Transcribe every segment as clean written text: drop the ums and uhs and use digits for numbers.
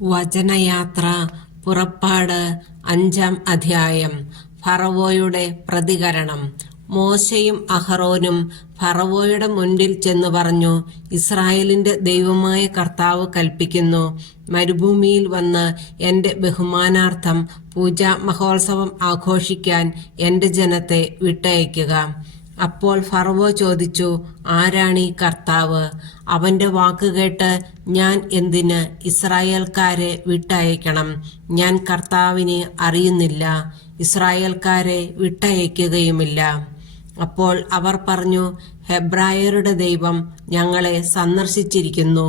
വചനയാത്ര പുറപ്പാട് 5-ാം അധ്യായം. ഫറവോയുടെ പ്രതികരണം. മോശയും അഹറോനും ഫറവോയുടെ മുൻപിൽ ചെന്ന് പറഞ്ഞു, ഇസ്രായേലിന്റെ ദൈവമായ കർത്താവ് കൽപ്പിക്കുന്നു, മരുഭൂമിയിൽ വന്ന് എന്റെ ബഹുമാനാർത്ഥം പൂജാ മഹോത്സവം ആഘോഷിക്കാൻ എന്റെ ജനത്തെ വിട്ടയക്കുക. അപ്പോൾ ഫറവോ ചോദിച്ചു, ആരാണീ കർത്താവ്? അവന്റെ വാക്കുകേട്ട് ഞാൻ എന്തിന് ഇസ്രായേൽക്കാരെ വിട്ടയക്കണം? ഞാൻ കർത്താവിനെ അറിയുന്നില്ല, ഇസ്രായേൽക്കാരെ വിട്ടയക്കുകയുമില്ല. അപ്പോൾ അവർ പറഞ്ഞു, ഹെബ്രായരുടെ ദൈവം ഞങ്ങളെ സന്ദർശിച്ചിരിക്കുന്നു.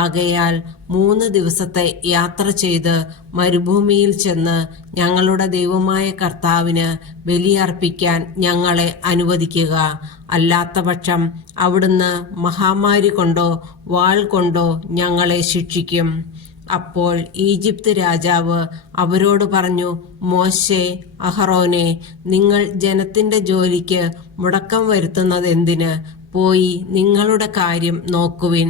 ആകയാൽ 3 ദിവസത്തെ യാത്ര ചെയ്ത് മരുഭൂമിയിൽ ചെന്ന് ഞങ്ങളുടെ ദൈവമായ കർത്താവിന് ബലിയർപ്പിക്കാൻ ഞങ്ങളെ അനുവദിക്കുക. അല്ലാത്തപക്ഷം അവിടുന്ന് മഹാമാരി കൊണ്ടോ വാൾ കൊണ്ടോ ഞങ്ങളെ ശിക്ഷിക്കും. അപ്പോൾ ഈജിപ്ത് രാജാവ് അവരോട് പറഞ്ഞു, മോശെ, അഹറോനെ, നിങ്ങൾ ജനത്തിന്റെ ജോലിക്ക് മുടക്കം വരുത്തുന്നതെന്തിന്? പോയി നിങ്ങളുടെ കാര്യം നോക്കുവിൻ.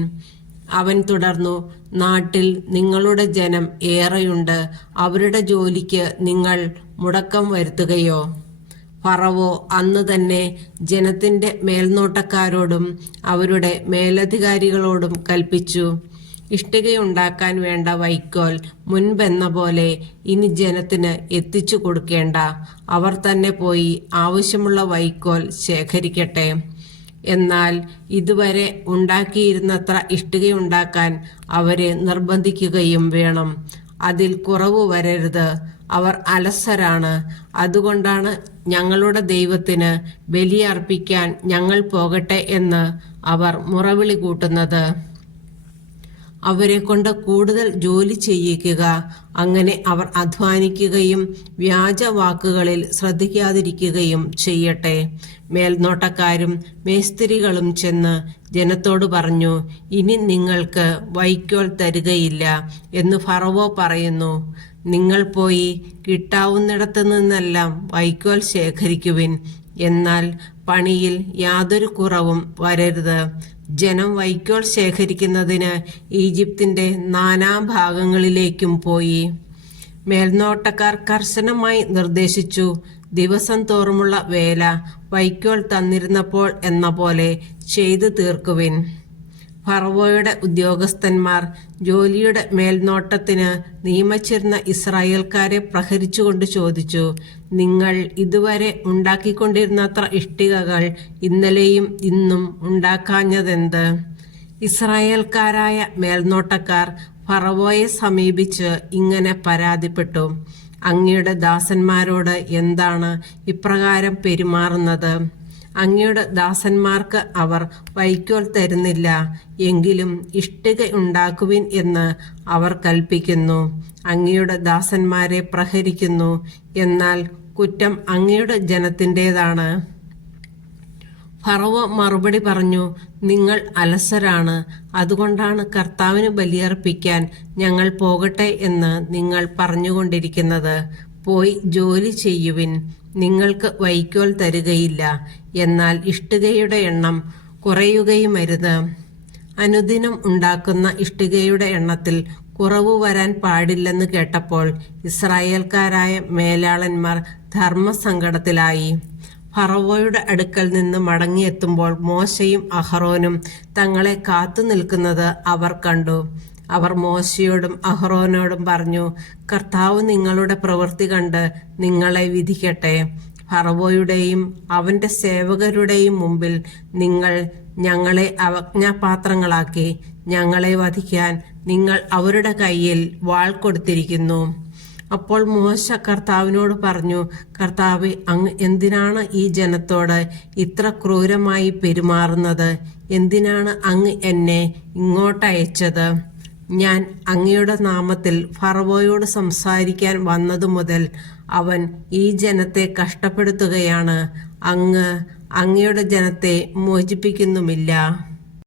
അവൻ തുടർന്നു, നാട്ടിൽ നിങ്ങളുടെ ജനം ഏറെയുണ്ട്, അവരുടെ ജോലിക്ക് നിങ്ങൾ മുടക്കം വരുത്തുകയോ? ഫറവോ അന്ന് തന്നെ ജനത്തിന്റെ മേൽനോട്ടക്കാരോടും അവരുടെ മേലധികാരികളോടും കൽപ്പിച്ചു, ഇഷ്ടികയുണ്ടാക്കാൻ വേണ്ട വൈക്കോൽ മുൻപെന്ന പോലെ ഇനി ജനത്തിന് എത്തിച്ചു കൊടുക്കേണ്ട. അവർ തന്നെ പോയി ആവശ്യമുള്ള വൈക്കോൽ ശേഖരിക്കട്ടെ. എന്നാൽ ഇതുവരെ ഉണ്ടാക്കിയിരുന്നത്ര ഇഷ്ടികയുണ്ടാക്കാൻ അവരെ നിർബന്ധിക്കുകയും വേണം. അതിൽ കുറവ് വരരുത്. അവർ അലസരാണ്. അതുകൊണ്ടാണ് ഞങ്ങളുടെ ദൈവത്തിന് ബലിയർപ്പിക്കാൻ ഞങ്ങൾ പോകട്ടെ എന്ന് അവർ മുറവിളി കൂട്ടുന്നത്. അവരെ കൊണ്ട് കൂടുതൽ ജോലി ചെയ്യിക്കുക. അങ്ങനെ അവർ അധ്വാനിക്കുകയും വ്യാജ വാക്കുകളിൽ ശ്രദ്ധിക്കാതിരിക്കുകയും ചെയ്യട്ടെ. മേൽനോട്ടക്കാരും മേസ്തിരികളും ചെന്ന് ജനത്തോട് പറഞ്ഞു, ഇനി നിങ്ങൾക്ക് വൈക്കോൽ തരികയില്ല എന്ന് ഫറവോ പറയുന്നു. നിങ്ങൾ പോയി കിട്ടാവുന്നിടത്തു നിന്നെല്ലാം വൈക്കോൽ ശേഖരിക്കുവിൻ. എന്നാൽ പണിയിൽ യാതൊരു കുറവും വരരുത്. ജനം വൈക്കോൽ ശേഖരിക്കുന്നതിന് ഈജിപ്തിന്റെ നാനാഭാഗങ്ങളിലേക്കും പോയി. മേൽനോട്ടക്കാർ കർശനമായി നിർദ്ദേശിച്ചു, ദിവസം തോറുമുള്ള വേല വൈക്കോൽ തന്നിരുന്നപ്പോൾ എന്ന പോലെ ചെയ്തു തീർക്കുവിൻ. ഫറവോയുടെ ഉദ്യോഗസ്ഥന്മാർ ജോലിയുടെ മേൽനോട്ടത്തിന് നിയമിച്ചിരുന്ന ഇസ്രായേൽക്കാരെ പ്രഹരിച്ചുകൊണ്ട് ചോദിച്ചു, നിങ്ങൾ ഇതുവരെ ഉണ്ടാക്കിക്കൊണ്ടിരുന്നത്ര ഇഷ്ടികകൾ ഇന്നലെയും ഇന്നും ഉണ്ടാക്കാഞ്ഞതെന്ത്? ഇസ്രായേൽക്കാരായ മേൽനോട്ടക്കാർ ഫറവോയെ സമീപിച്ച് ഇങ്ങനെ പരാതിപ്പെട്ടു, അങ്ങയുടെ ദാസന്മാരോട് എന്താണ് ഇപ്രകാരം പെരുമാറുന്നത്? അങ്ങയുടെ ദാസന്മാർക്ക് അവർ വൈക്കോൽ തരുന്നില്ല, എങ്കിലും ഇഷ്ടിക ഉണ്ടാക്കുവിൻ എന്ന് അവർ കൽപ്പിക്കുന്നു. അങ്ങയുടെ ദാസന്മാരെ പ്രഹരിക്കുന്നു, എന്നാൽ കുറ്റം അങ്ങയുടെ ജനത്തിൻ്റെതാണ്. ഫറവോ മറുപടി പറഞ്ഞു, നിങ്ങൾ അലസരാണ്. അതുകൊണ്ടാണ് കർത്താവിന് ബലിയർപ്പിക്കാൻ ഞങ്ങൾ പോകട്ടെ എന്ന് നിങ്ങൾ പറഞ്ഞുകൊണ്ടിരിക്കുന്നത്. പോയി ജോലി ചെയ്യുവിൻ. നിങ്ങൾക്ക് വൈക്കോൽ തരുകയില്ല, എന്നാൽ ഇഷ്ടികയുടെ എണ്ണം കുറയുകയുമരുത്. അനുദിനം ഉണ്ടാക്കുന്ന ഇഷ്ടികയുടെ എണ്ണത്തിൽ കുറവ് വരാൻ പാടില്ലെന്ന് കേട്ടപ്പോൾ ഇസ്രായേൽക്കാരായ മേലാളന്മാർ ധർമ്മസങ്കടത്തിലായി. ഫറവോയുടെ അടുക്കൽ നിന്ന് മടങ്ങിയെത്തുമ്പോൾ മോശയും അഹറോനും തങ്ങളെ കാത്തു നിൽക്കുന്നത് അവർ കണ്ടു. അവർ മോശയോടും അഹറോനോടും പറഞ്ഞു, കർത്താവ് നിങ്ങളുടെ പ്രവൃത്തി കണ്ട് നിങ്ങളെ വിധിക്കട്ടെ. ഫറവോയുടെയും അവന്റെ സേവകരുടെയും മുമ്പിൽ നിങ്ങൾ ഞങ്ങളെ അവജ്ഞാപാത്രങ്ങളാക്കി. ഞങ്ങളെ വധിക്കാൻ നിങ്ങൾ അവരുടെ കയ്യിൽ വാൾ കൊടുത്തിരിക്കുന്നു. അപ്പോൾ മോശ കർത്താവിനോട് പറഞ്ഞു, കർത്താവേ, അങ്ങ് എന്തിനാണ് ഈ ജനത്തോട് ഇത്ര ക്രൂരമായി പെരുമാറുന്നത്? എന്തിനാണ് അങ്ങ് എന്നെ ഇങ്ങോട്ടയച്ചത്? ഞാൻ അങ്ങയുടെ നാമത്തിൽ ഫറവോയോട് സംസാരിക്കാൻ വന്നതു മുതൽ അവൻ ഈ ജനത്തെ കഷ്ടപ്പെടുത്തുകയാണ്. അങ്ങയുടെ ജനത്തെ മോചിപ്പിക്കുന്നുമില്ല.